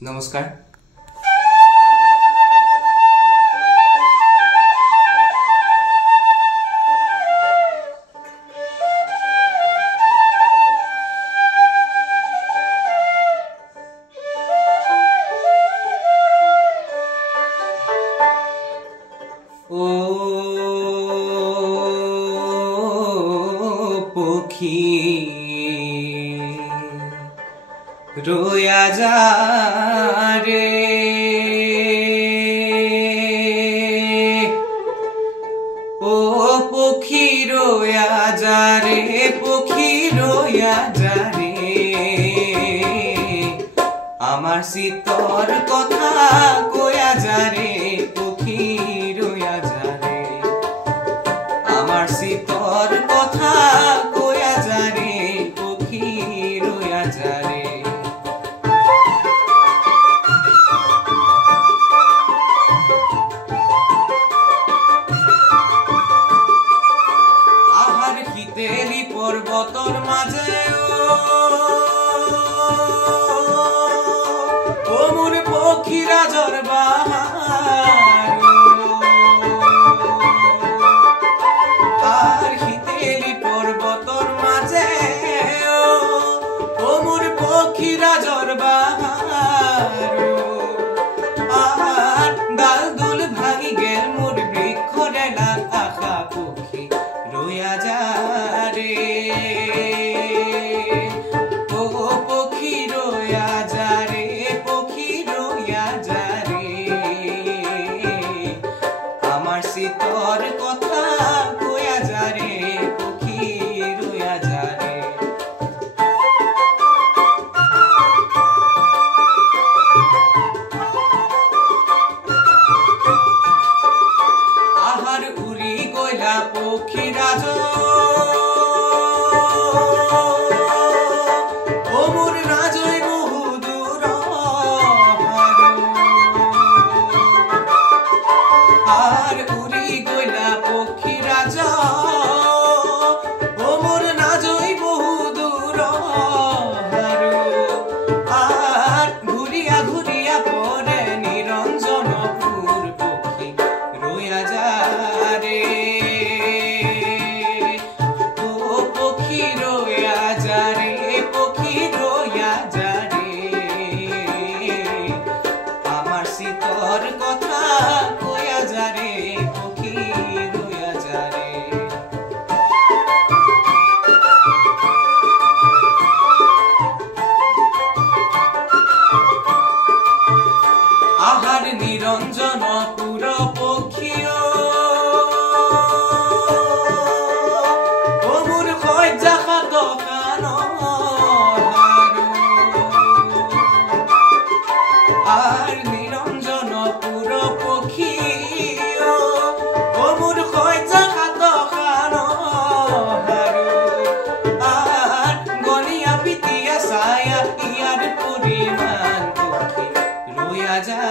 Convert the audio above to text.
নমস্কাৰ। পক্ষী রোয়া যা রে, ও পক্ষী রোয়া যা রে, পক্ষী রোয়া যা রে, আমার শীতর কথা কয়া যা রে, পক্ষী রোয়া যা রে, আমার শীতর কথা কয়া যা রে, পক্ষী রোয়া যা রে। আহার শীতেলি পর্বতর মাঝে ও মোর পক্ষীরা জরবাহার, আর শীতেলি পর্বতর মাঝে ও মোর পক্ষীরা জরবাহার, আর ডাল দুল ভাঙি গেল মোর বৃক্ষ ডেলা, আশা পক্ষী রোয়া যা রে, ও পক্ষী রোয়া যা রে, পক্ষী রোয়া যা রে, আমার শীতর কথা কয়া যা রে, পক্ষী রোয়া যা রে। আহার উড়ি গইলা পক্ষীরা ও মোর রাজয় বহু দূর, আর উড়ি গইলা পক্ষীরা ও মোর রাজয় বহু দূর, আর ঘুরিয়া ঘুরিয়া পরে নিরঞ্জনপুর, পক্ষী রোয়া যা রে, ও পক্ষী রোয়া যা রে, পক্ষী রোয়া যা রে, আমার শীতর কথা কয়া যা রে, পক্ষী রোয়া যা রে। আহার নিরঞ্জনপুর পক্ষী ও মোর খয়জা খাত খান, আর নিরঞ্জনপুর পক্ষী ও মোর খয়জা খাত খান, আর গনিয়া পিতিয়া ছায়া ইয়ার পরিমাণ, পক্ষী রোয়া যা